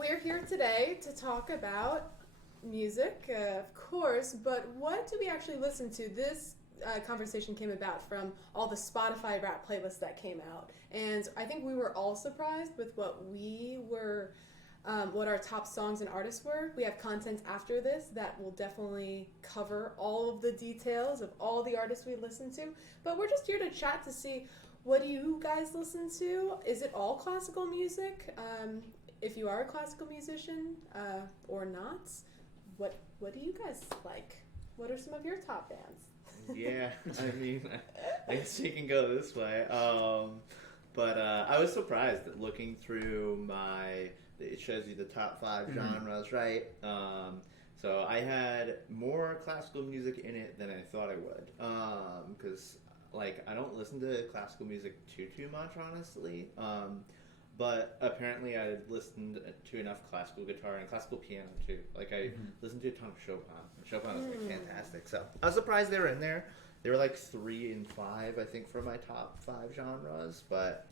we're here today to talk about music, of course, but what do we actually listen to? This conversation came about from all the Spotify rap playlists that came out, and I think we were all surprised with what our top songs and artists were. We have content after this that will definitely cover all of the details of all the artists we listen to, but we're just here to chat to see what do you guys listen to? Is it all classical music? If you are a classical musician or not, what do you guys like? What are some of your top bands? Yeah, I mean, I guess you can go this way. But I was surprised that looking through it shows you the top 5 genres, right? So I had more classical music in it than I thought I would. Because, I don't listen to classical music too much, honestly. But apparently I listened to enough classical guitar and classical piano too. I listened to a ton of Chopin. Chopin was fantastic. So I was surprised they were in there. They were 3 and 5, I think, for my top 5 genres. But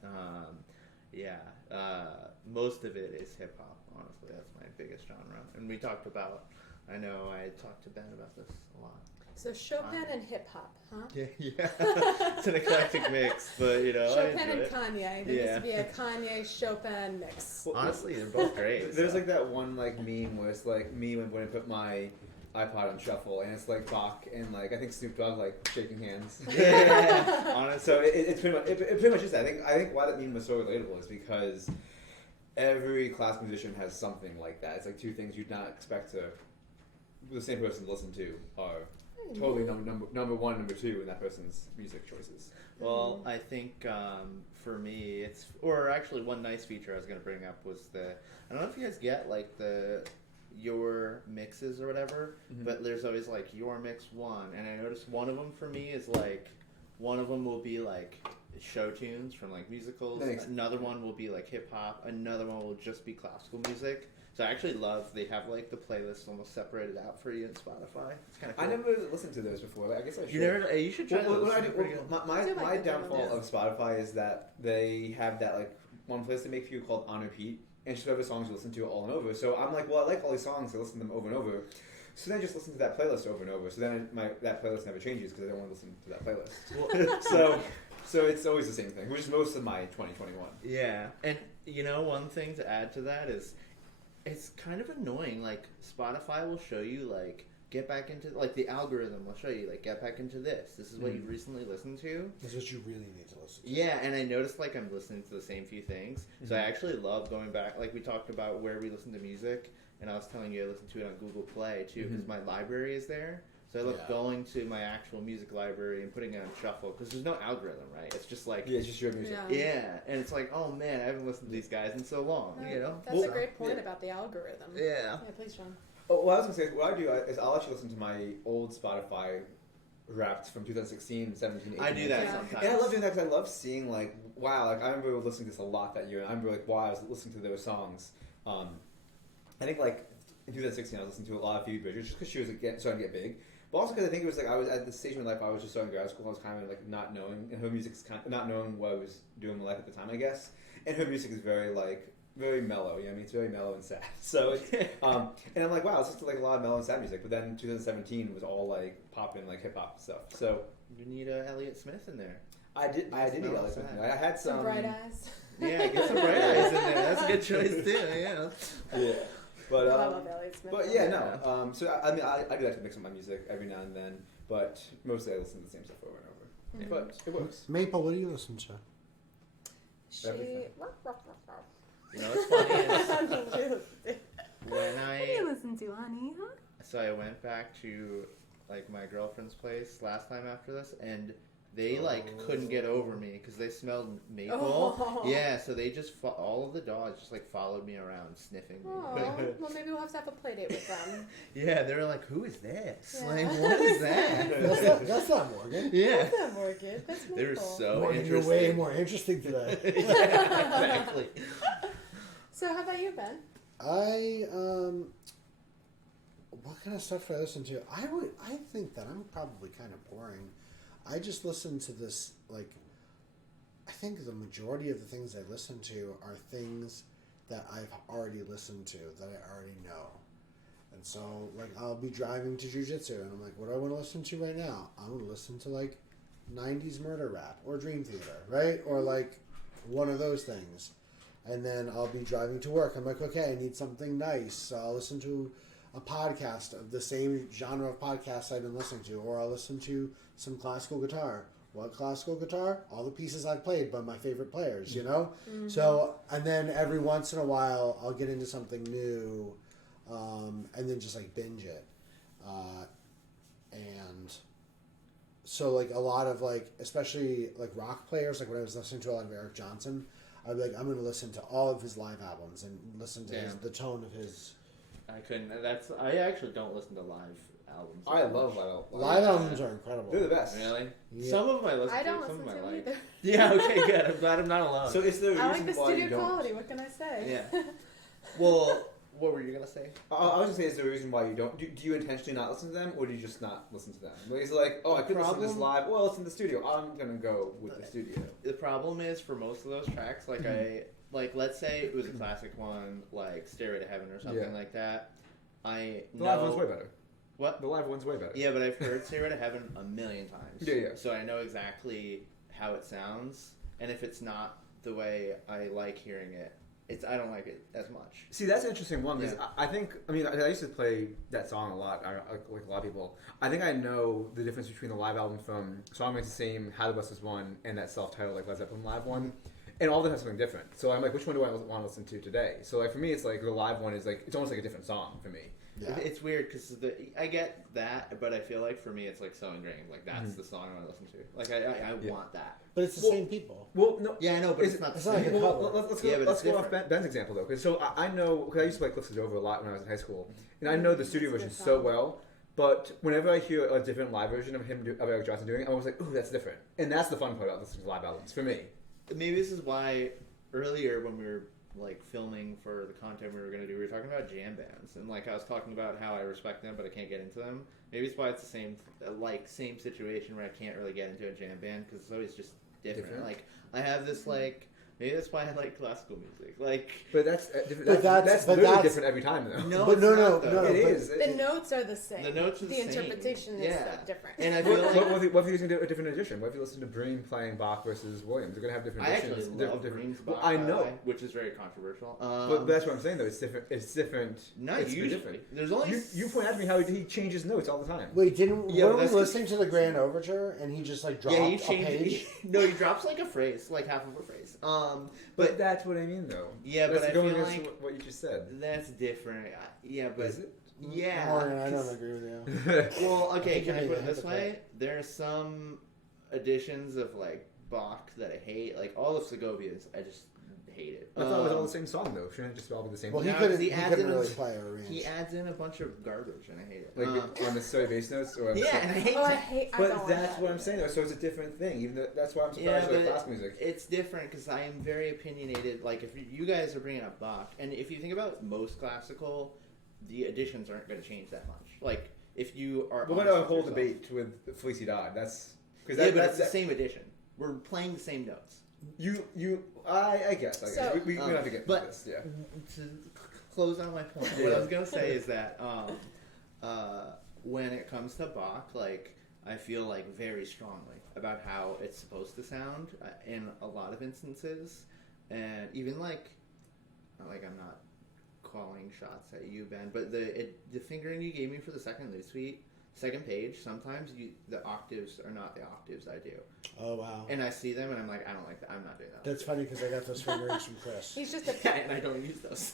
most of it is hip hop. Honestly, that's my biggest genre. And I know I talked to Ben about this a lot. So Chopin and hip hop, huh? Yeah. It's an eclectic mix, but Chopin and Kanye. There needs to be a Kanye Chopin mix. Well, honestly, they're both great. There's that one meme where it's me when I put my iPod on shuffle and it's Bach and I think Snoop Dogg shaking hands. Yeah, honestly. So it's pretty much is that. I think why that meme was so relatable is because every classical musician has something like that. It's two things you'd not expect the same person to listen to are totally number one, number two in that person's music choices. Well, I think for me, actually one nice feature I was going to bring up was I don't know if you guys get your mixes or whatever, but there's always your mix one, and I noticed one of them for me is one of them will be show tunes from musicals, Nice. Another one will be hip hop, another one will just be classical music. So I actually love they have the playlist almost separated out for you in Spotify. It's kind of cool. I never listened to those before. I guess I should. You should try those. My downfall of Spotify is that they have that one place they make for you called on repeat, and just whatever songs you listen to all and over. So I'm well, I like all these songs, so I listen to them over and over. So then I just listen to that playlist over and over. So then that playlist never changes because I don't want to listen to that playlist. So it's always the same thing, which is most of my 2021. Yeah, and one thing to add to that is it's kind of annoying. Spotify will show you get back into the algorithm will show you get back into this. This is what you recently listened to. This is what you really need to listen to. Yeah, and I noticed I'm listening to the same few things. So I actually love going back. We talked about where we listen to music, and I was telling you I listen to it on Google Play too because my library is there. So I love going to my actual music library and putting it on shuffle because there's no algorithm, right? It's just it's just your music. Yeah, and it's oh man, I haven't listened to these guys in so long. That's a great point about the algorithm. Yeah. Yeah, please, Sean. Oh, well, I was going to say, what I do is I'll actually listen to my old Spotify Wrapped from 2016, 17, 18. I do that Yeah. sometimes. And I love doing that because I love seeing, wow, I remember listening to this a lot that year, and I remember, wow, I was listening to those songs. I think, in 2016, I was listening to a lot of Phoebe Bridgers just because she was starting to get big. But also because I think it was, I was at the stage in my life I was just starting grad school, I was kind of, not knowing, and her music's not knowing what I was doing in my life at the time, I guess. And her music is very, very mellow, you know what I mean? It's very mellow and sad. So it's, and I'm wow, I listened to a lot of mellow and sad music, but then 2017 was all popping, hip hop stuff. So you need Elliott Smith in there. I did need Elliott Smith. I had Some bright eyes. Yeah, get some bright eyes in there. That's a good choice too. Yeah. Yeah. But I love Elliott Smith. But yeah, no. So I mean, I do like to mix up my music every now and then, but mostly I listen to the same stuff over and over. Mm-hmm. But it works. Maple, what do you listen to? Everything. It's funny. When What do you listen to, honey? Huh? So I went back to my girlfriend's place last time after this, and they couldn't get over me because they smelled maple. Oh. Yeah, so they just all of the dogs just followed me around sniffing me. Oh, well, maybe we'll have to have a play date with them. Yeah, they were who is this? Yeah. What is that? That's not Morgan. Yeah. That's not Morgan. That's Maple. They were so Morgan, you're interesting. way more interesting today. Yeah, exactly. So how about you, Ben? What kind of stuff do I listen to? I think that I'm probably kind of boring. I just listen to this, I think the majority of the things I listen to are things that I've already listened to, that I already know. And so, like, I'll be driving to jiu-jitsu, and I'm like, what do I want to listen to right now? I want to listen to, like, 90s murder rap or Dream Theater, right? Or, like, one of those things. And then I'll be driving to work. I'm like, okay, I need something nice. So I'll listen to a podcast of the same genre of podcasts I've been listening to, or I'll listen to some classical guitar. What classical guitar? All the pieces I've played by my favorite players, you know? Mm-hmm. So, and then every once in a while, I'll get into something new, and then just like binge it. And so like a lot of like, especially like rock players, like when I was listening to a lot of Eric Johnson, I'd be like, I'm going to listen to all of his live albums and listen to the tone of his... I couldn't. I actually don't listen to live albums. I love Live albums are incredible. They're the best. Really? Yeah. Some of them I listen I to. don't Some listen of them to I them like. either. Yeah. Okay. Good. I'm glad I'm not alone. So is there a I reason like the why you studio don't? quality. What can I say? Yeah. Well, what were you gonna say? I was gonna say, is there a reason why you don't? Do you intentionally not listen to them, or do you just not listen to them? Like, it's like, oh, I could listen to this live. Well, it's in the studio. I'm gonna go with the studio. The problem is for most of those tracks, like let's say it was a classic one, like Stairway to Heaven or something Yeah. like that. I The know live one's way better. what. The live one's way better. Yeah, but I've heard Stairway to Heaven a million times. Yeah. So I know exactly how it sounds, and if it's not the way I like hearing it, I don't like it as much. See, that's an interesting one because Yeah. I think, I mean, I used to play that song a lot, like a lot of people. I think I know the difference between the live album from Song Remains the Same, How the Bus Is Won, and that self-titled like Led Zeppelin live one. And all of them have something different. So I'm like, which one do I want to listen to today? So like for me, it's like the live one is like, it's almost like a different song for me. Yeah. It's weird because I get that, but I feel like for me it's like so ingrained. Like that's the song I want to listen to. Like I want that. But it's the Well- same people. Well, no. Yeah, I know, but Is it's it- not the it's not like same. a Well, cover. let's Yeah, go, but let's it's go off different. Ben's example though, because so I know, because I used to play Cliffs is Over a lot when I was in high school, and I know the studio It's a version good so song. well. But whenever I hear a different live version of of Eric Johnson doing it, I'm always like, ooh, that's different. And that's the fun part about listening to live albums for me. Maybe this is why earlier when we were like filming for the content we were going to do, we were talking about jam bands, and like I was talking about how I respect them but I can't get into them. Maybe it's why it's the same situation where I can't really get into a jam band because it's always just different. Like I have this like maybe that's why I like classical music. Like But that's different. But That's but literally that's- different every time though. no, But it's no, not, no, though. no, It but- is. The notes are the same. The notes are the same. interpretation is Yeah. different. And I feel What, like what if you listen to a different edition? What if you listen to Bream playing Bach versus Williams? They're gonna have different I editions. actually love Bream's Well, Bach, I by the know, way, which is very controversial. but that's what I'm saying though. It's different. It's different. not it's usually. different. There's only You point out to me how he changes notes all the time. Wait, didn't Yeah, weren't but we that's- listening to the Grand Overture and he just like dropped yeah, he a changed. page? No, he drops like a phrase, like half of a phrase. But that's what I mean though. Yeah, that's but I going feel against like what you just said. that's different. Yeah, but Is it? yeah. Morgan, I 'cause- don't agree with you. Well, okay, think can I you're put it being a this way? hypocrite. There are some editions of like Bach that I hate, like all of Segovia's. I just hate it. I thought it was all the same song though. Shouldn't it just all be the same? Well, thing? he No, 'cause couldn't. he He adds couldn't in a- really play or arrange. He adds in a bunch of garbage, and I hate it. like unnecessary bass notes, or yeah, and I hate Oh, I that. hate. I But don't that's like that. what I'm saying though. So it's a different thing. Even though, that's why I'm Yeah, surprised with but classical music. it's different because I am very opinionated. Like if you guys are bringing up Bach, and if you think about most classical, the additions aren't going to change that much. Like if you are, We're honest gonna with whole yourself. debate with Felicidad. That's because Yeah, but it's the same addition. We're playing the same notes. I guess. So- we have to get but- to this. Yeah. To close on my point, what I was gonna say is that when it comes to Bach, like I feel like very strongly about how it's supposed to sound in a lot of instances, and even like I'm not calling shots at you, Ben, but the fingering you gave me for the second lead suite, second page, sometimes the octaves are not the octaves I do, Oh wow, and I see them and I'm like, I don't like that. I'm not doing that. that's funny because I got those fingerings from Chris. He's just a Yeah, and I don't use those.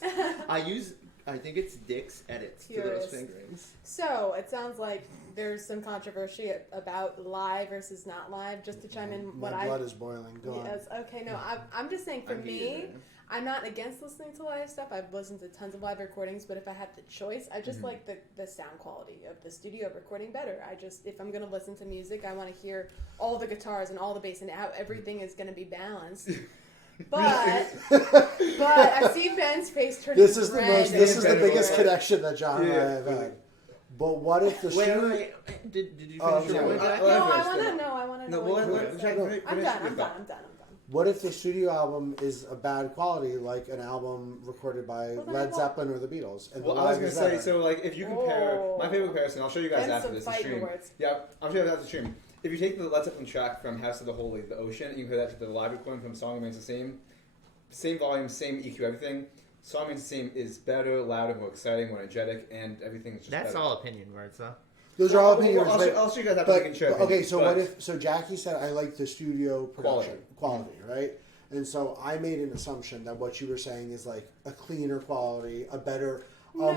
I think it's Dick's edits to those Purist. fingerings. So it sounds like there's some controversy about live versus not live. Just to chime in, My blood is boiling. Go on. Yes. Okay. No, I'm just saying. For I'm me, heated, man. I'm not against listening to live stuff. I've listened to tons of live recordings, but if I had the choice, I just like the sound quality of the studio recording better. if I'm gonna listen to music, I want to hear all the guitars and all the bass and how everything is gonna be balanced. But I see Ben's face turning This is the red. most. This is the Yeah. biggest Yeah. connection that John and I Yeah. have had. But what if the Wait, studio? did you Oh, finish your sorry. point, Jack? No, I Well, want to know. I want to know. No, what well, you let- think. Jack, No. finish I'm your done. I'm thought. done. I'm done. What if the studio album is a bad quality, like an album recorded by Well, then Led I Zeppelin or the Beatles? And Well, the I was live gonna is say, better? so like if you compare Whoa. my favorite comparison, I'll show you guys Then after some this the fighting stream. words. Yeah, I'll show you after the stream. If you take the Led Zeppelin track from House of the Holy, the Ocean, and you compare that to the live recording from Song Remains the same volume, same EQ, everything. Song Remains the Same is better, louder, more exciting, more energetic, and everything's just That's better. all opinion words, though. Those are all Well, opinions. I'll show you guys after but, we can share but- okay, opinions, so but- what if? So Jackie said I like the studio production quality, right? And so I made an assumption that what you were saying is like a cleaner quality, a better, No.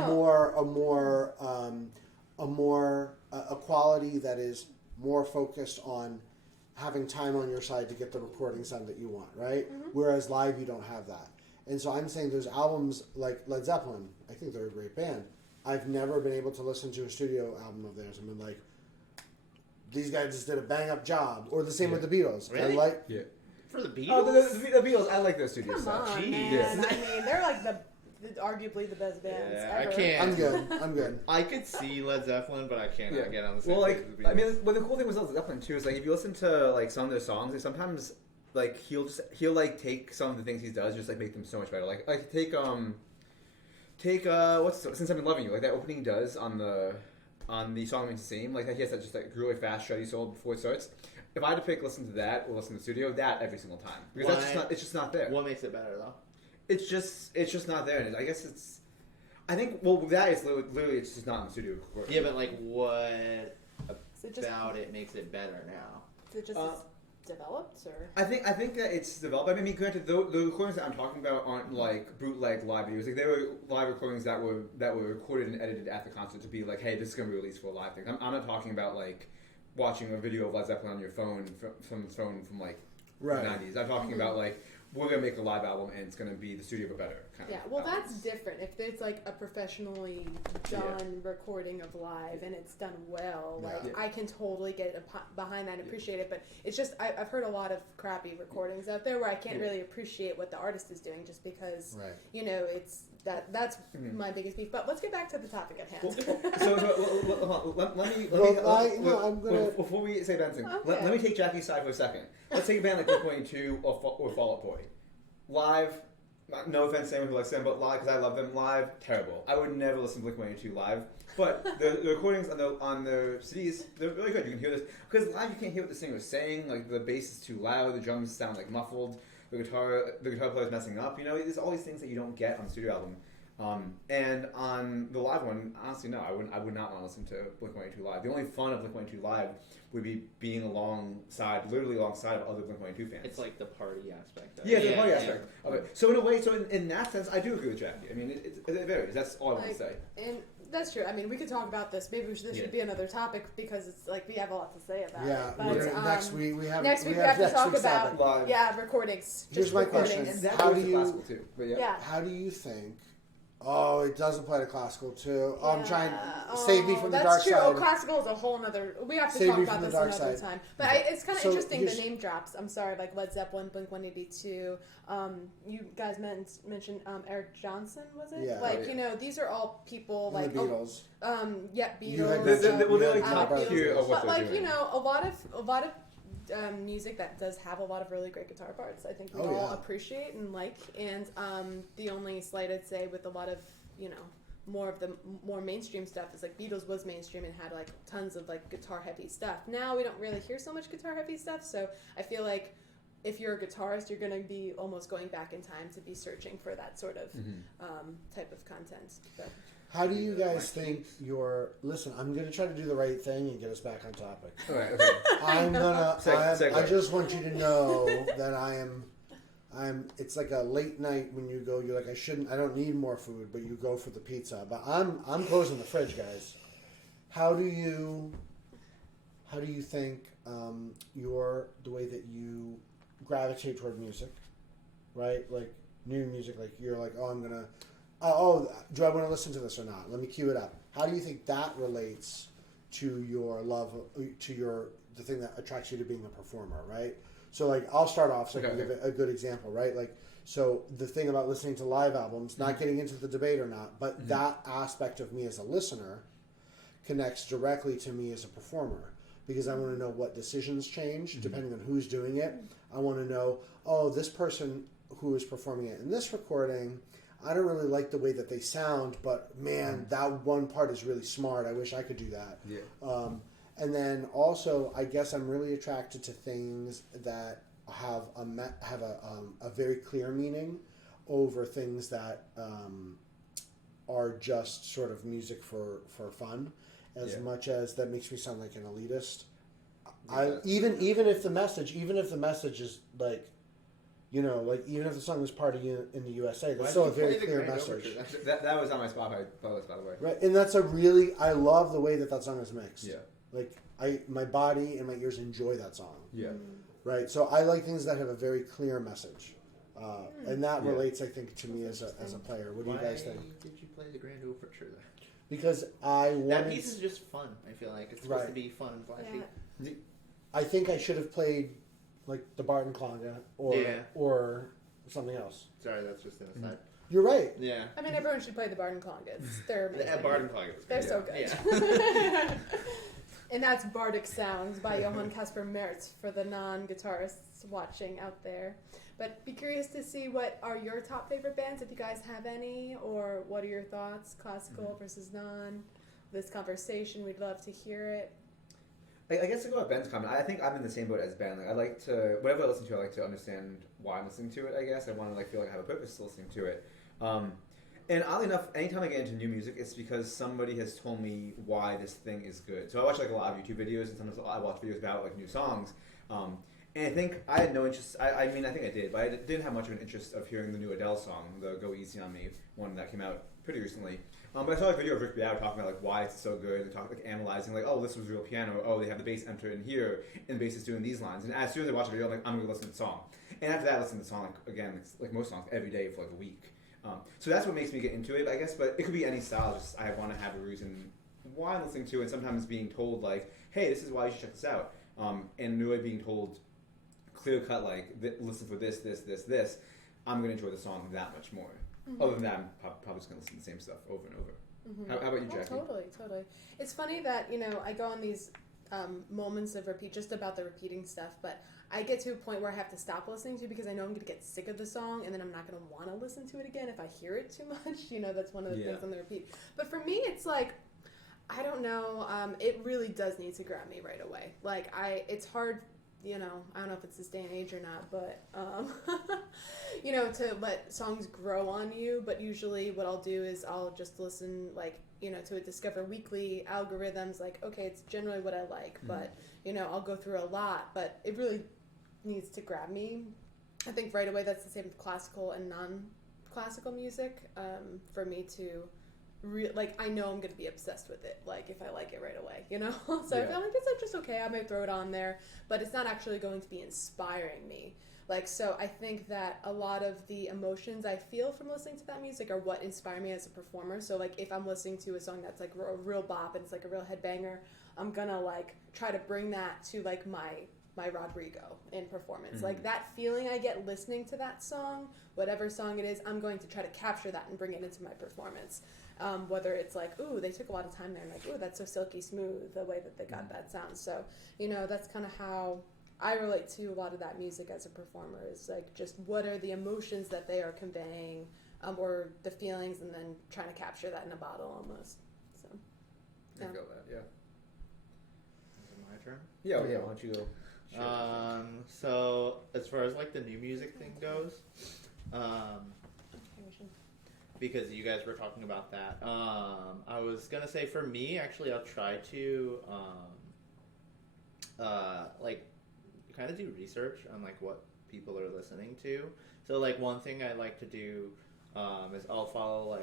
a quality that is more focused on having time on your side to get the recording sound that you want, right? Whereas live you don't have that. And so I'm saying those albums like Led Zeppelin, I think they're a great band. I've never been able to listen to a studio album of theirs and been like, these guys just did a bang up job. Or the same with the Beatles. Really? I like Yeah. For the Beatles? Oh, the Beatles, I like their studio Come stuff. on, Jeez. man. Yeah. I mean, they're like arguably the best bands Yeah, I ever. can't. I'm good. I'm good. I could see Led Zeppelin, but I cannot Yeah. get on the same Well, page like, with the I mean, Beatles. well, the cool thing with Led Zeppelin too is like if you listen to like some of their songs, like sometimes like he'll like take some of the things he does, just like make them so much better. Like take what's Since I've Been Loving You, like that opening does on the Song Remains the Same, like he has that just like really fast shreddy soul before it starts. If I had to pick listen to that or listen to the studio, that every single time because that's just Why- not it's just not there. What makes it better, though? It's just not there, and I guess it's. I think well that is literally it's just not in the studio. recording. Yeah, but like, what Is it just, about it makes it better now? is it just developed or? I think that it's developed. I mean, granted, the recordings that I'm talking about aren't like bootleg live videos. Like they were live recordings that were recorded and edited at the concert to be like, hey, this is gonna be released for a live thing. I'm not talking about like watching a video of Led Zeppelin on your phone from like Right. the 90s. I'm talking about like we're gonna make a live album and it's gonna be the studio but better. Kind Yeah, of well, album. that's different. If it's like a professionally done recording of live and it's done well, like Yeah. I can totally get behind that and appreciate it. But it's just I've heard a lot of crappy recordings out there where I can't Yeah. really appreciate what the artist is doing just because Right. you know it's that's Mhm. my biggest beef. But let's get back to the topic at hand. Let me I'm gonna. before we say Benson, Okay. let me take Jackie's side for a second. Let's take a band like Blink-182 or Fall Out Boy. Live, no offense to anyone who likes them, but live because I love them. Live, terrible. I would never listen to Blink-182 live. But the recordings on the CDs, they're really good. You can hear this because live you can't hear what the singer's saying. Like the bass is too loud, the drums sound like muffled, the guitar player's messing up. You know, there's all these things that you don't get on the studio album. And on the live one, honestly, no, I would not want to listen to Blink-182 live. The only fun of Blink-182 live would be being literally alongside of other Blink-182 fans. It's like the party aspect. Yeah, the party aspect of it. So in a way, in that sense, I do agree with Jackie. I mean, it varies. That's all I want to say. And that's true. I mean, we could talk about this. Maybe this should be another topic because it's like we have a lot to say about Yeah. it. But, we're gonna- next week we have. next week we have have to next talk week's about topic. Live. recordings. Here's just my recordings. question. And that How goes do to you- classical too. But yeah. Yeah. How do you think? Oh, it does apply to classical too. I'm trying. Yeah. Save me from the that's dark true. side. Oh, classical is a whole nother. We have to Save talk me about from the this dark another side. time. But it's kind of So interesting the here's- name drops. I'm sorry, like Led Zeppelin, Blink-182. You guys mentioned Eric Johnson, was it? Yeah. Like Oh, yeah. you know, these are all people And like the Beatles. yeah, You had Beatles. mentioned- Well, they're you like had top mentioned tier Beatles. of what But they're like doing. you know, a lot of music that does have a lot of really great guitar parts. I think we Oh, all yeah. appreciate and like. And the only slight I'd say with a lot of more of the more mainstream stuff is like Beatles was mainstream and had like tons of like guitar heavy stuff. Now we don't really hear so much guitar heavy stuff. So I feel like if you're a guitarist, you're going to be almost going back in time to be searching for that sort of type of content. But How do you guys think your? Listen, I'm gonna try to do the right thing and get us back on topic. All right. Okay. I'm gonna. Segue. I just want you to know that I'm. It's like a late night when you go. You're like, I don't need more food, but you go for the pizza. But I'm closing the fridge, guys. How do you think the way that you gravitate toward music, right? Like new music, like you're like, oh, I'm gonna. Do I want to listen to this or not? Let me cue it up. How do you think that relates to your love, to the thing that attracts you to being a performer, right? So, like, I'll start off so I can Okay. give a good example, right? Like, so the thing about listening to live albums, not getting into the debate or not, but that aspect of me as a listener connects directly to me as a performer because I want to know what decisions change depending on who's doing it. I want to know, oh, this person who is performing it in this recording, I don't really like the way that they sound, but man, that one part is really smart. I wish I could do that. Yeah. And then also, I guess I'm really attracted to things that have a very clear meaning over things that are just sort of music for fun. As much as that makes me sound like an elitist. Even if the message is like, you know, like even if the song was Party in the USA, that's still a very clear message. That was on my Spotify playlist, by the way. Right, and that's I love the way that song is mixed. Yeah. Like my body and my ears enjoy that song. Yeah. Right, so I like things that have a very clear message, and that relates, I think, to me as a player. What do you guys think? Why did you play the Grand Overture then? Because I wanted. That piece is just fun. I feel like it's supposed to be fun and flashy. Yeah. I think I should have played like the Barton Conga or something else. Sorry, that's just an aside. You're right. Yeah. I mean, everyone should play the Barton Congas. They're amazing. Barton Conga was They're great. so good. Yeah. And that's Bardic Sounds by Johann Casper Mertz for the non-guitarists watching out there. But be curious to see what are your top favorite bands, if you guys have any, or what are your thoughts, classical versus non. This conversation, we'd love to hear it. I guess to go with Ben's comment, I think I'm in the same boat as Ben. Like I like to, whatever I listen to, I like to understand why I'm listening to it. I guess I want to feel like I have a purpose to listening to it. And oddly enough, anytime I get into new music, it's because somebody has told me why this thing is good. So I watch a lot of YouTube videos, and sometimes I watch videos about new songs. And I think I had no interest. I mean, I think I did, but I didn't have much of an interest of hearing the new Adele song, the "Go Easy on Me" one that came out pretty recently. But I saw a video of Rick Beato talking about why it's so good, and analyzing oh, this was real piano. Oh, they have the bass enter in here, and the bass is doing these lines. And as soon as I watch the video, I'm I'm going to listen to the song. And after that, I listen to the song again, like most songs, every day for a week. So that's what makes me get into it, I guess. But it could be any style. Just I want to have a reason why I'm listening to it. And sometimes being told hey, this is why you should check this out. And really being told clear cut listen for this. I'm going to enjoy the song that much more. Mm-hmm. Other than that, I'm probably just going to listen to the same stuff over and over. Mm-hmm. How about you, Jackie? Totally. It's funny that I go on these moments of repeat, just about the repeating stuff, but I get to a point where I have to stop listening to because I know I'm going to get sick of the song, and then I'm not going to want to listen to it again if I hear it too much. That's one of the things on the repeat. But for me, it's I don't know. It really does need to grab me right away. It's hard. I don't know if it's this day and age or not, but, to let songs grow on you. But usually what I'll do is I'll just listen, to a Discover Weekly algorithms. Okay, it's generally what I like, but, I'll go through a lot. But it really needs to grab me. I think right away that's the same with classical and non-classical music. For me to... I know I'm going to be obsessed with it, if I like it right away, So I feel like it's just okay, I might throw it on there, but it's not actually going to be inspiring me. So I think that a lot of the emotions I feel from listening to that music are what inspire me as a performer. So, if I'm listening to a song that's, a real bop and it's, a real headbanger, I'm going to, try to bring that to, my Rodrigo in performance. Mm-hmm. That feeling I get listening to that song, whatever song it is, I'm going to try to capture that and bring it into my performance. Whether it's ooh, they took a lot of time there, and ooh, that's so silky smooth, the way that they got that sound. So, that's kind of how I relate to a lot of that music as a performer, is just what are the emotions that they are conveying, or the feelings, and then trying to capture that in a bottle almost. So, I feel that, yeah. Is it my turn? Yeah, why don't you go? Sure. So as far as the new music thing goes, because you guys were talking about that, I was gonna say for me, actually, I'll try to kind of do research on what people are listening to. So one thing I like to do is I'll follow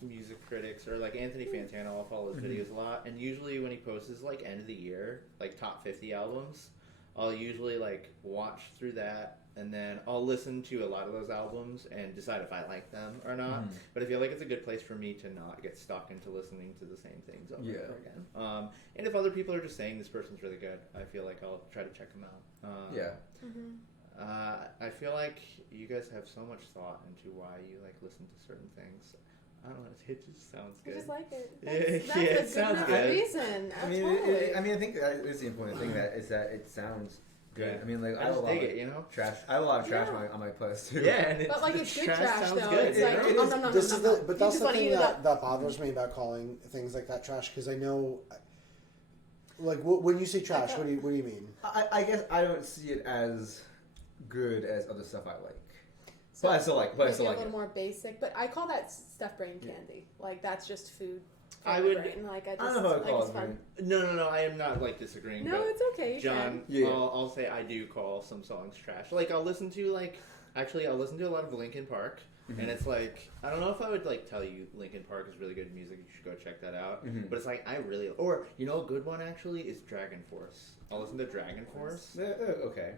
music critics or Anthony Fantano. I'll follow his videos a lot, and usually when he posts his end of the year top 50 albums, I'll usually watch through that, and then I'll listen to a lot of those albums and decide if I like them or not. But I feel like it's a good place for me to not get stuck into listening to the same things over and over again. And if other people are just saying this person's really good, I feel like I'll try to check them out. I feel like you guys have so much thought into why you listen to certain things. I don't know. It just sounds I good. just like it. Yeah, That's yeah, it a good sounds enough good. reason. I mean, Totally. I think that is the important thing. That it sounds good. Yeah. I mean, like I have a just lot dig of it, you know. trash. I have a lot of trash Yeah. on my playlist too. Yeah, and But like it's good trash sounds though. good. It's like It oh is. no no no This no. is no. the, but You that's just the wanna thing eat it up. that bothers me about calling things like that trash, because I know, like, when you say trash, what do you mean? I guess I don't see it as good as other stuff I like. So But I still like. But I maybe still a like little it. more basic, but I call that stuffed brain candy. Like that's just food. For I my would- brain. Like I just I don't know if I like call it's it fun. No. I am not like disagreeing. No, but it's okay. You John, can. Yeah. I'll say I do call some songs trash. Like I'll listen to I'll listen to a lot of Linkin Park, Mhm. and it's like I don't know if I would like tell you Linkin Park is really good music. You should go check that out. Mhm. But it's like a good one actually is Dragon Force. I'll listen to Dragon Force. They're okay.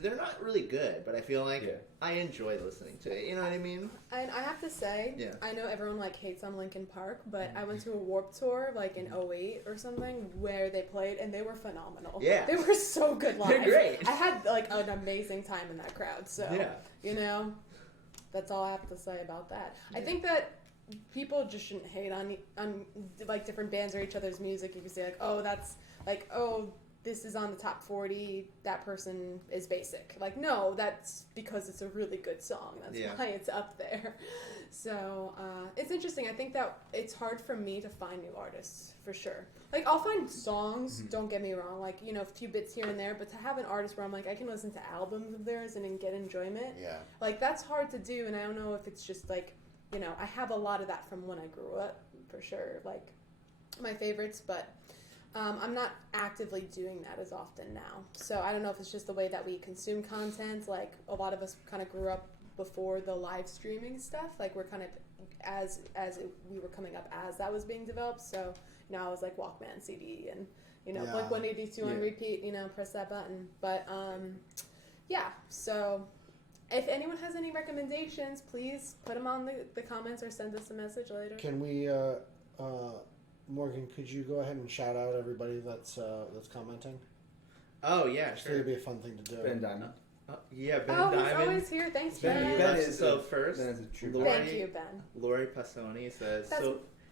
They're not really good, but I feel like Yeah. I enjoy listening to it. You know what I mean? And I have to say, Yeah. I know everyone like hates on Linkin Park, but I went to a Warped Tour like in 08 or something where they played and they were phenomenal. Yeah. They were so good live. They're great. I had like an amazing time in that crowd. So, Yeah. you know, that's all I have to say about that. I think that people just shouldn't hate on like different bands or each other's music. You can say like, oh, that's like, oh, this is on the top 40, that person is basic. Like, no, that's because it's a really good song. That's Yeah. why it's up there. So, it's interesting. I think that it's hard for me to find new artists, for sure. Like, I'll find songs, don't get me wrong, like, you know, a few bits here and there, but to have an artist where I'm like, I can listen to albums of theirs and then get enjoyment, Yeah. like, that's hard to do, and I don't know if it's just, like, you know, I have a lot of that from when I grew up, for sure, like, my favorites, but I'm not actively doing that as often now. So I don't know if it's just the way that we consume content. Like a lot of us kind of grew up before the live streaming stuff. Like we're kind of we were coming up as that was being developed. So you know I was like Walkman CD and you know Yeah. Blink 182 on Yeah. repeat. You know press that button. But yeah. So if anyone has any recommendations, please put them on the comments or send us a message later. Can we, Morgan? Could you go ahead and shout out everybody that's commenting? Oh yeah, I think sure. it'd be a fun thing to do. Ben Diamond. Yeah, Ben Oh, he's Diamond. always here. Thanks, Ben- Ben. Ben is so a- first. Ben is a true Lori, Thank you, Ben. Lori Passoni says That's-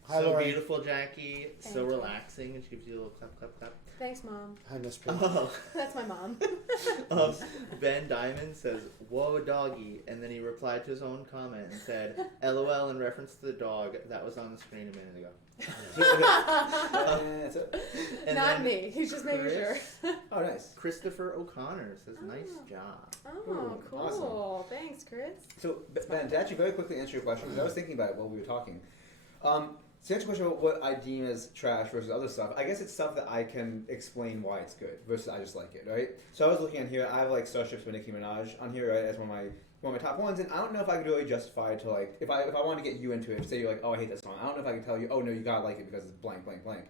Hi, so Lori. beautiful, Jackie. Thank So you. relaxing, and she gives you a little clap, clap, clap. Thanks, Mom. Hi, Miss P. Oh. That's my mom. Ben Diamond says, "Whoa, doggy," and then he replied to his own comment and said, "LOL" in reference to the dog that was on the screen a minute ago. That's it. And Not then me. He's just making sure. Chris- Oh, nice. Christopher O'Connor says, "Nice Oh. job." Oh, Ooh, cool. awesome. Thanks, Chris. So, Ben, to actually very quickly answer your question, because I was thinking about it while we were talking. To answer your question about what I deem as trash versus other stuff, I guess it's stuff that I can explain why it's good versus I just like it, right? So I was looking on here, I have like Starships by Nicki Minaj on here, right, as one of my top ones, and I don't know if I could really justify to like, if I want to get you into it, say you're like, oh, I hate that song, I don't know if I can tell you, oh no, you gotta like it because it's blank, blank, blank.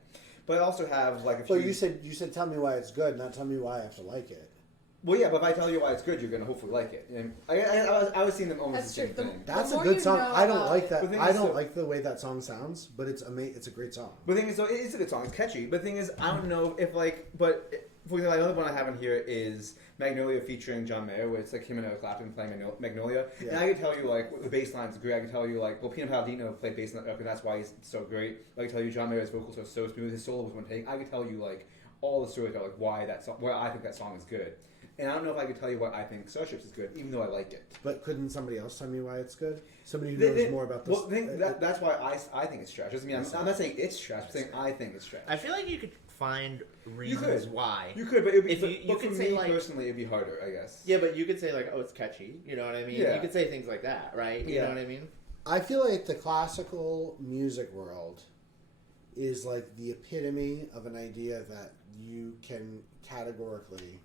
But I also have like a few... So you said tell me why it's good, not tell me why I have to like it. Well, yeah, but if I tell you why it's good, you're gonna hopefully like it. And I was seeing them almost That's the same true. thing. That's The a more good you song. know I don't about like it. that. The thing I is, don't so- like the way that song sounds, but it's a great song. But the thing is, so it's a good song. It's catchy. But the thing is, I don't know if like, but for example, another one I have in here is Magnolia featuring John Mayer, where it's like him and Eric Clapton playing Magnolia. Yeah. And I can tell you like the bass line's great. I can tell you like, well, Pino Palladino played bass line, and that's why he's so great. I can tell you John Mayer's vocals are so smooth. His solo was one take. I can tell you like all the stories about like why that song, why I think that song is good. And I don't know if I could tell you why I think Starships is good, even though I like it. But couldn't somebody else tell me why it's good? Somebody who They- knows they- more about this. Well, that's why I think it's trash. Doesn't mean I'm not saying it's trash. I'm saying I think it's trash. I feel like you could find You reasons could. why. You could, but it'd be, If you but could for say, me like- personally, it'd be harder, I guess. Yeah, but you could say like, "Oh, it's catchy." You know what I mean? Yeah. You could say things like that, right? You Yeah. know what I mean? I feel like the classical music world is like the epitome of an idea that you can categorically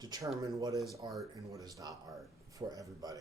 determine what is art and what is not art for everybody.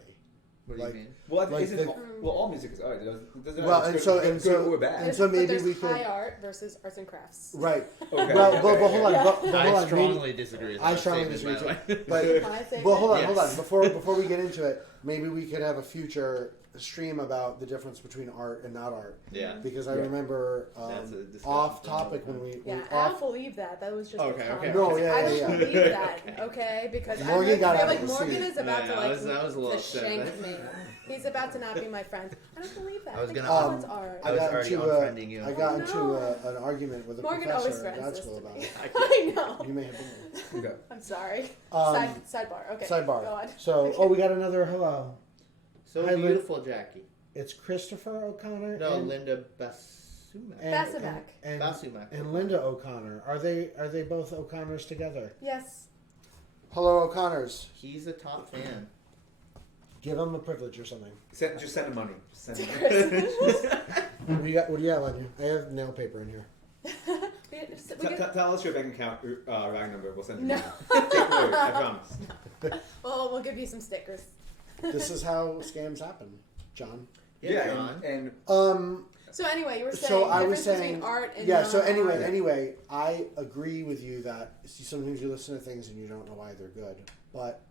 What do Like- you mean? Well, I think Like isn't the- all music is art. It doesn't Well, matter if and it's so- good, and good so- or bad. and so maybe but there's we could- high art versus arts and crafts. Right. Okay, Well, okay, but hold okay. on. Yeah. But hold I on. strongly disagree with that I strongly statement, disagree by the way. But Can I say well, that? hold on, Yes. Before we get into it, maybe we could have a future stream about the difference between art and not art. Yeah. Because I Yeah. remember That's a discussion off for another topic when time. we Yeah, I off. don't believe that. That was just Okay, a okay. comment. No, yeah, I yeah, don't yeah. believe that, okay? Because Morgan got I out feel of like the Morgan seat. is about Yeah, to I was a little to upset shank with me. He's about to not be my friend. I don't believe that. I was think gonna- Colin's art. I was already unfriending you. I got Oh, into no. an argument with a Morgan always professor at friends grad this school to about me. it. I know. You may have been. Okay. I'm sorry. Um, Sidebar. Okay. Sidebar. Go on. So, oh, we got another hello. So Hi, Lin- beautiful, Jackie. It's Christopher O'Connor. No, and, Linda Basumac. Basumac. and, Basumac. and Linda O'Connor. Are they both O'Connors together? Yes. Hello, O'Connors. He's a top fan. Give them a privilege or something. Just send him money. Just send him money. What do you have on you? I have nail paper in here. Tell us your bank account rag number. We'll send you No. money. Take the word, I promise. Well, we'll give you some stickers. This is how scams happen, John. Yeah, John. and So anyway, you were saying So I difference was saying, between art and yeah. So non-art. anyway, I agree with you that sometimes you listen to things and you don't know why they're good. But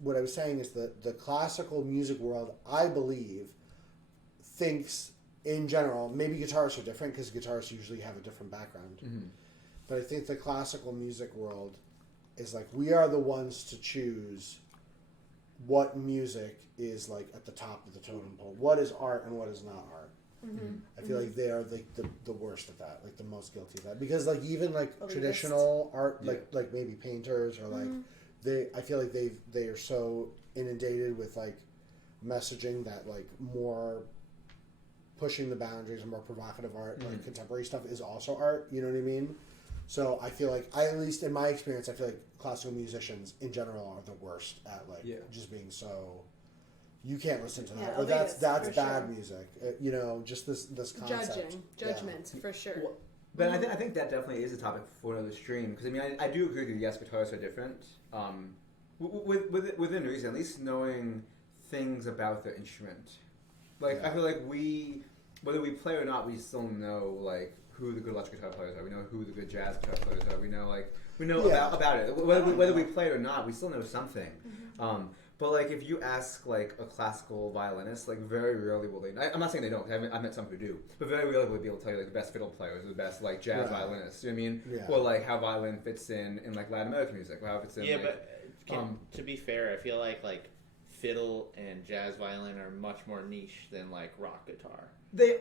what I was saying is that the classical music world, I believe, thinks in general. Maybe guitarists are different because guitarists usually have a different background. Mhm. But I think the classical music world is like we are the ones to choose what music is like at the top of the totem pole. What is art and what is not art. Mm-hmm. I feel like they are like the worst of that, like the most guilty of that. Because like even like Elitist. traditional art, Yeah. like maybe painters or like I feel like they are so inundated with like messaging that like more pushing the boundaries and more provocative art, like contemporary stuff is also art. You know what I mean? So I feel like at least in my experience, I feel like classical musicians in general are the worst at like just being so. You can't listen to that, Yeah, or that's elitist, for bad sure. music. You know, just this concept. Judgment for sure. Well, but I think that definitely is a topic for another stream because I mean I do agree with you. Yes, guitarists are different. Within reason, at least knowing things about the instrument. Like I feel like whether we play or not, we still know like who the good electric guitar players are. We know who the good jazz guitar players are. We know about it. Whether we play it or not, we still know something. But like if you ask like a classical violinist, like very rarely will they. I'm not saying they don't. I've met some who do, but very rarely will they be able to tell you like the best fiddle players or the best like jazz violinists. You know what I mean? Yeah. Or like how violin fits in like Latin American music. Or how it fits in. Yeah, like, but to be fair, I feel like fiddle and jazz violin are much more niche than like rock guitar. they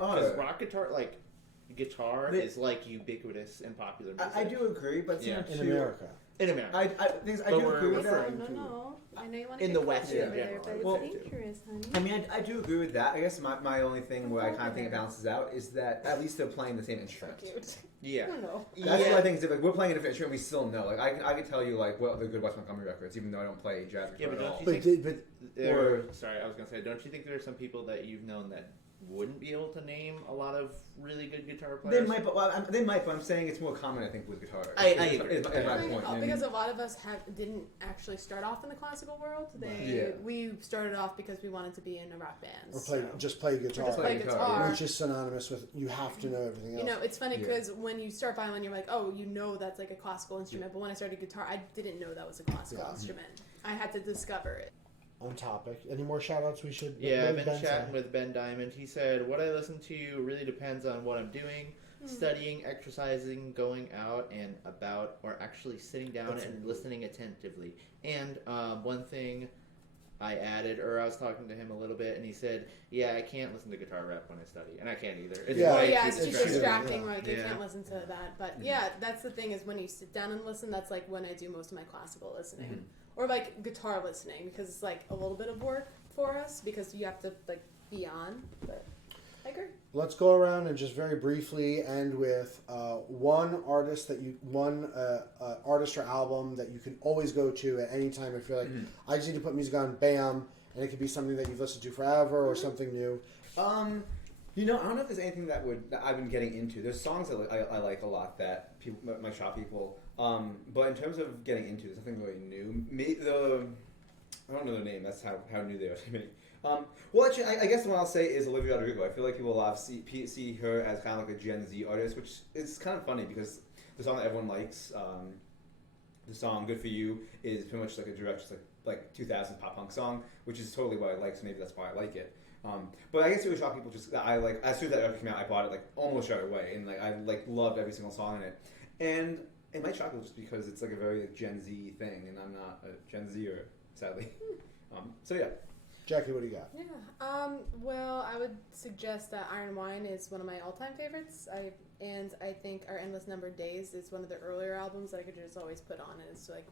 are. Because rock guitar, like guitar, is like ubiquitous in popular music. I do agree, but Yeah. sometimes In too- America. In America. I But do we're agree with that. referring No, to- no. I know you want In to the get West quiet in over there, general, but I it's Well, dangerous, honey. I mean, I do agree with that. I guess my only thing where I kind of think it balances out is that at least they're playing the same So instrument. cute. Yeah. I don't know. That's Yeah. what I think is different. We're playing a different instrument. We still know. Like I could tell you like what the good Wes Montgomery records, even though I don't play jazz Yeah, guitar but at don't all. you But But sorry, I was gonna say, don't you think there are some people that you've known that wouldn't be able to name a lot of really good guitar players? They might, but I'm saying it's more common, I think, with guitar. I agree. Is my I point. agree. You know what I Because mean? a lot of us didn't actually start off in the classical world. Yeah. We started off because we wanted to be in a rock band. or play so. just play guitar, Just play guitar. which is synonymous with you have to know everything else. You know, it's funny Yeah. because when you start violin, you're like, oh, you know that's like a classical instrument. But when I started guitar, I didn't know that was a classical Yeah. instrument. I had to discover it. On topic. Any more shout outs we should Yeah, what I've did been Ben chatting say? with Ben Diamond. He said, what I listen to really depends on what I'm doing. Studying, exercising, going out and about, or actually sitting down and listening attentively. And one thing I added, or I was talking to him a little bit, and he said, yeah, I can't listen to guitar rap when I study. And I can't either. It's Yeah. Oh way yeah, too it's too distracting. distracting. Yeah. Like you Yeah. can't listen to that. But yeah, that's the thing is when you sit down and listen, that's like when I do most of my classical listening, or like guitar listening, because it's like a little bit of work for us because you have to like be on. But I agree. Let's go around and just very briefly end with one artist artist or album that you can always go to at any time if you're like, I just need to put music on, bam, and it could be something that you've listened to forever or something new. You know, I don't know if there's anything that I've been getting into. There's songs that I like a lot that people, my shop people. But in terms of getting into, there's nothing really new. I don't know their name. That's how new they are to me. Well, actually, I guess the one I'll say is Olivia Rodrigo. I feel like people see her as kind of like a Gen Z artist, which is kind of funny because the song that everyone likes, the song "Good for You," is pretty much like a direct, just like 2000s pop punk song, which is totally what I like. So maybe that's why I like it. But I guess it would shock people just that I like as soon as that record came out, I bought it like almost right away, and like I like loved every single song in it. And it might shock people just because it's like a very like, Gen Z thing, and I'm not a Gen Zer, sadly. So yeah. Jackie, what do you got? Yeah. Well, I would suggest that Iron Wine is one of my all-time favorites. I think Our Endless Number of Days is one of the earlier albums that I could just always put on, and it's like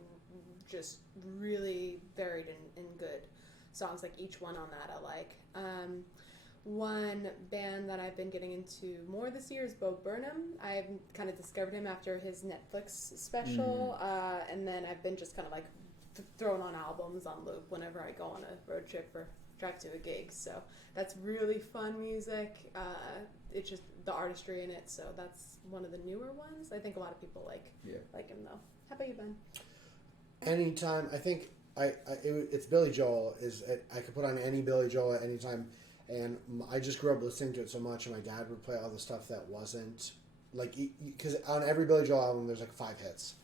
just really varied and good songs. Like each one on that I like. One band that I've been getting into more this year is Bo Burnham. I've kind of discovered him after his Netflix special, and then I've been just kind of like throwing on albums on loop whenever I go on a road trip or drive to a gig. So that's really fun music. It's just the artistry in it. So that's one of the newer ones. I think a lot of people like him though. How about you, Ben? Anytime, I think it's Billy Joel. I could put on any Billy Joel at any time, and I just grew up listening to it so much. And my dad would play all the stuff that wasn't like, because on every Billy Joel album there's like 5 hits,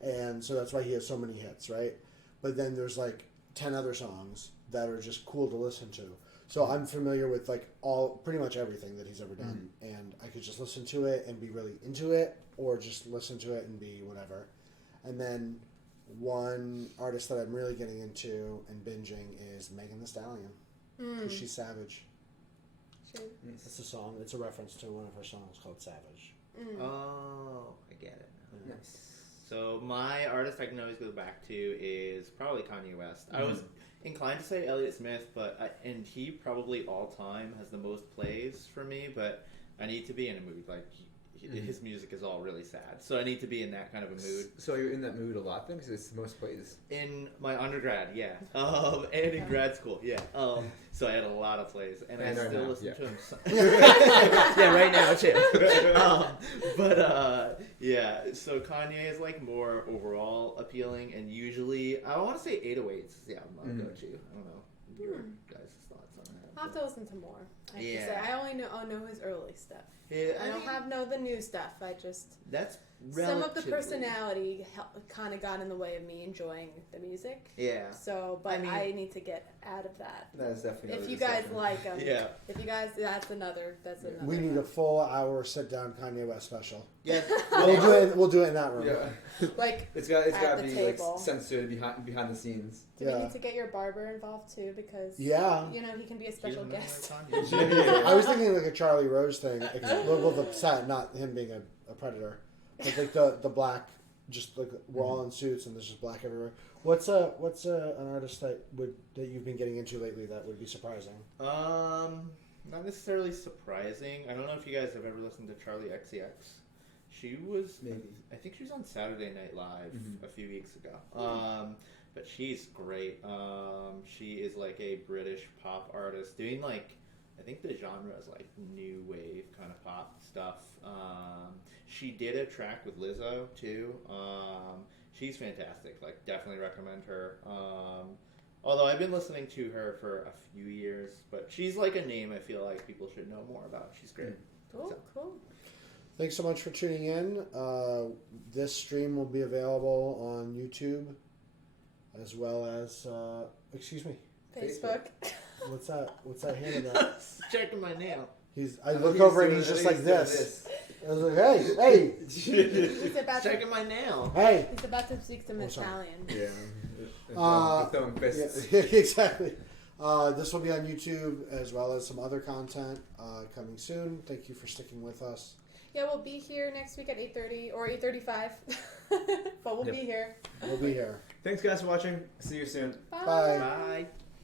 and so that's why he has so many hits, right? But then there's like 10 other songs that are just cool to listen to. So I'm familiar with like pretty much everything that he's ever done, and I could just listen to it and be really into it, or just listen to it and be whatever. And then one artist that I'm really getting into and binging is Megan Thee Stallion, because she's savage. It's a song. It's a reference to one of her songs called Savage. Oh, I get it. Nice. So my artist I can always go back to is probably Kanye West. I was inclined to say Elliott Smith, and he probably all time has the most plays for me. But I need to be in a mood. Like his music is all really sad, so I need to be in that kind of a mood. So you're in that mood a lot then, because it's the most plays. In my undergrad, yeah, and in grad school, yeah. So I had a lot of plays, and I right still now, listen yeah. to him. Yeah, right now too. Yeah. So Kanye is like more overall appealing, and usually I want to say 808s is the album I'll go to. I don't know your guys' thoughts on that. I'll have to listen to more. I have to Yeah. say. I only know his early stuff. Yeah, I don't know the new stuff. I just That's some of the relatively- personality kind of got in the way of me enjoying the music. Yeah. So, but I mean- I need to get out of that. That is definitely If another you guys discussion. like them, Yeah. If you guys, that's another. We need a full hour sit down Kanye West special. Yeah. We'll do it in that room. Yeah. Like, It's got at to the be table. like censored behind the scenes. do we need to get your barber involved too? Because Yeah. you know he can be a special guest. I was thinking like a Charlie Rose thing. Well, the set, not him being a predator, but like the black, just like we're all in suits and there's just black everywhere. What's an artist that you've been getting into lately that would be surprising? Not necessarily surprising. I don't know if you guys have ever listened to Charlie XCX. She was, Maybe. I think she was on Saturday Night Live a few weeks ago. But she's great. She is like a British pop artist doing like, I think the genre is like new wave kind of pop stuff. She did a track with Lizzo too. She's fantastic. Like, definitely recommend her. Although I've been listening to her for a few years, but she's like a name I feel like people should know more about. She's great. Cool. Thanks so much for tuning in. This stream will be available on YouTube, as well as excuse me. Facebook. What's that hand about? Checking my nail. I look over and he's just like this. I was like, hey, He's about to. Checking my nail. hey. He's about to speak some sorry. Italian. Yeah. Throwing fists. Yeah, exactly. This will be on YouTube as well as some other content coming soon. Thank you for sticking with us. Yeah, we'll be here next week at 8:30 or 8:35, but we'll be here. We'll be here. Thanks guys for watching. See you soon. Bye. Bye.